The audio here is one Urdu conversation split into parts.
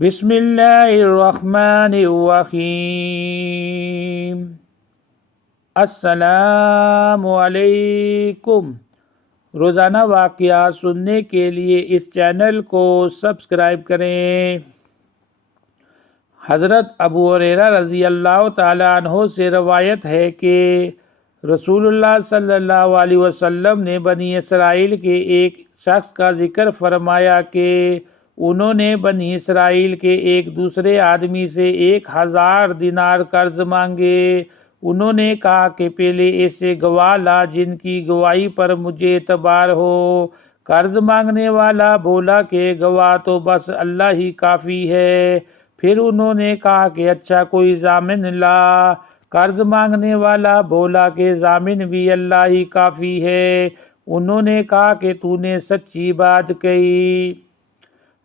بسم اللہ الرحمن الرحیم۔ السلام علیکم۔ روزانہ واقعات سننے کے لیے اس چینل کو سبسکرائب کریں۔ حضرت ابو ہریرہ رضی اللہ تعالیٰ عنہ سے روایت ہے کہ رسول اللہ صلی اللہ علیہ وسلم نے بنی اسرائیل کے ایک شخص کا ذکر فرمایا کہ انہوں نے بنی اسرائیل کے ایک دوسرے آدمی سے 1000 دینار قرض مانگے۔ انہوں نے کہا کہ پہلے ایسے گواہ لا جن کی گواہی پر مجھے اعتبار ہو۔ قرض مانگنے والا بولا کہ گواہ تو بس اللہ ہی کافی ہے۔ پھر انہوں نے کہا کہ اچھا کوئی ضامن لا۔ قرض مانگنے والا بولا کہ ضامن بھی اللہ ہی کافی ہے۔ انہوں نے کہا کہ تو نے سچی بات کہی۔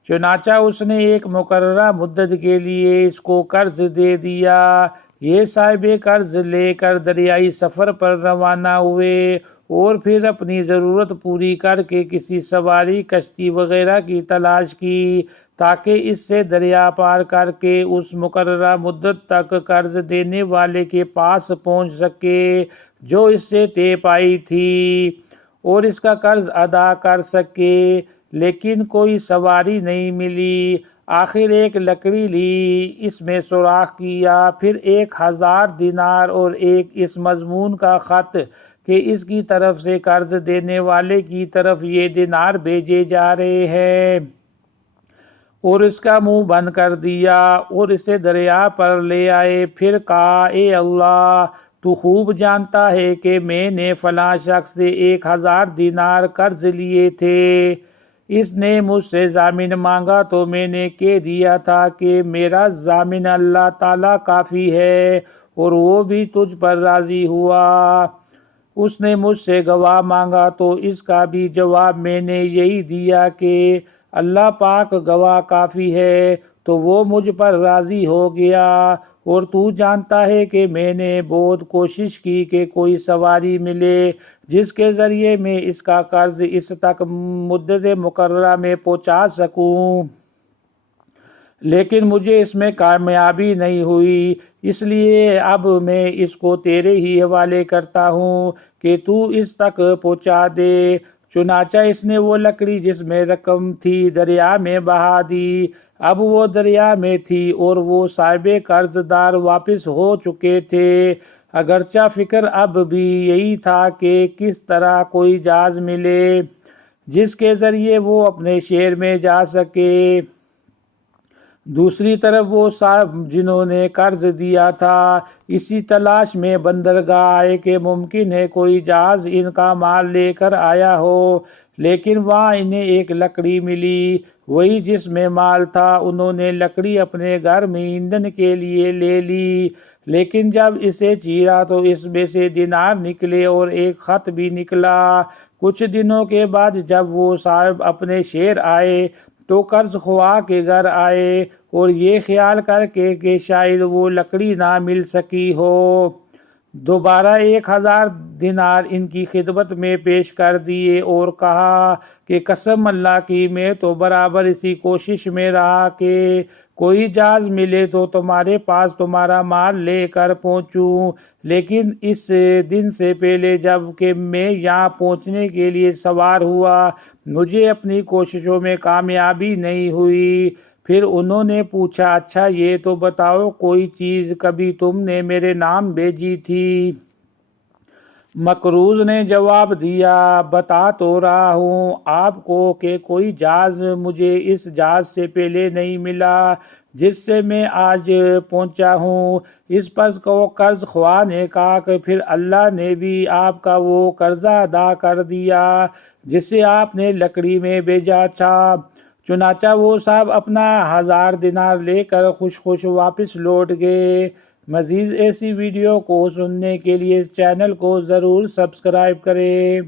چنانچہ اس نے ایک مقررہ مدت کے لیے اس کو قرض دے دیا۔ یہ صاحب قرض لے کر دریائی سفر پر روانہ ہوئے اور پھر اپنی ضرورت پوری کر کے کسی سواری کشتی وغیرہ کی تلاش کی تاکہ اس سے دریا پار کر کے اس مقررہ مدت تک قرض دینے والے کے پاس پہنچ سکے جو اس سے طے پائی تھی اور اس کا قرض ادا کر سکے، لیکن کوئی سواری نہیں ملی۔ آخر ایک لکڑی لی، اس میں سوراخ کیا، پھر 1000 دینار اور ایک اس مضمون کا خط کہ اس کی طرف سے قرض دینے والے کی طرف یہ دینار بھیجے جا رہے ہیں، اور اس کا منہ بند کر دیا اور اسے دریا پر لے آئے۔ پھر کہا اے اللہ، تو خوب جانتا ہے کہ میں نے فلاں شخص سے 1000 دینار قرض لیے تھے۔ اس نے مجھ سے ضامن مانگا تو میں نے کہہ دیا تھا کہ میرا ضامن اللہ تعالیٰ کافی ہے اور وہ بھی تجھ پر راضی ہوا۔ اس نے مجھ سے گواہ مانگا تو اس کا بھی جواب میں نے یہی دیا کہ اللہ پاک گواہ کافی ہے، تو وہ مجھ پر راضی ہو گیا۔ اور تو جانتا ہے کہ میں نے بہت کوشش کی کہ کوئی سواری ملے جس کے ذریعے میں اس کا قرض اس تک مدت مقررہ میں پہنچا سکوں، لیکن مجھے اس میں کامیابی نہیں ہوئی، اس لیے اب میں اس کو تیرے ہی حوالے کرتا ہوں کہ تو اس تک پہنچا دے۔ چنانچہ اس نے وہ لکڑی جس میں رقم تھی دریا میں بہا دی۔ اب وہ دریا میں تھی اور وہ صاحب قرض دار واپس ہو چکے تھے، اگرچہ فکر اب بھی یہی تھا کہ کس طرح کوئی جہاز ملے جس کے ذریعے وہ اپنے شہر میں جا سکے۔ دوسری طرف وہ صاحب جنہوں نے قرض دیا تھا اسی تلاش میں بندرگاہ آئے کہ ممکن ہے کوئی جہاز ان کا مال لے کر آیا ہو، لیکن وہاں انہیں ایک لکڑی ملی، وہی جس میں مال تھا۔ انہوں نے لکڑی اپنے گھر میں ایندھن کے لیے لے لی، لیکن جب اسے چیرا تو اس میں سے دینار نکلے اور ایک خط بھی نکلا۔ کچھ دنوں کے بعد جب وہ صاحب اپنے شہر آئے تو قرض خواہ کے گھر آئے اور یہ خیال کر کے کہ شاید وہ لکڑی نہ مل سکی ہو، دوبارہ 1000 دینار ان کی خدمت میں پیش کر دیے اور کہا کہ قسم اللہ کی میں تو برابر اسی کوشش میں رہا کہ کوئی جہاز ملے تو تمہارے پاس تمہارا مال لے کر پہنچوں، لیکن اس دن سے پہلے جب کہ میں یہاں پہنچنے کے لیے سوار ہوا مجھے اپنی کوششوں میں کامیابی نہیں ہوئی۔ پھر انہوں نے پوچھا اچھا یہ تو بتاؤ کوئی چیز کبھی تم نے میرے نام بھیجی تھی؟ مقروض نے جواب دیا بتا تو رہا ہوں آپ کو کہ کوئی جہاز مجھے اس جہاز سے پہلے نہیں ملا جس سے میں آج پہنچا ہوں۔ اس پر قرض خواہ نے کہا کہ پھر اللہ نے بھی آپ کا وہ قرضہ ادا کر دیا جسے آپ نے لکڑی میں بھیجا تھا۔ چنانچہ وہ صاحب اپنا 1000 دینار لے کر خوش خوش واپس لوٹ گئے۔ مزید ایسی ویڈیو کو سننے کے لیے اس چینل کو ضرور سبسکرائب کریں۔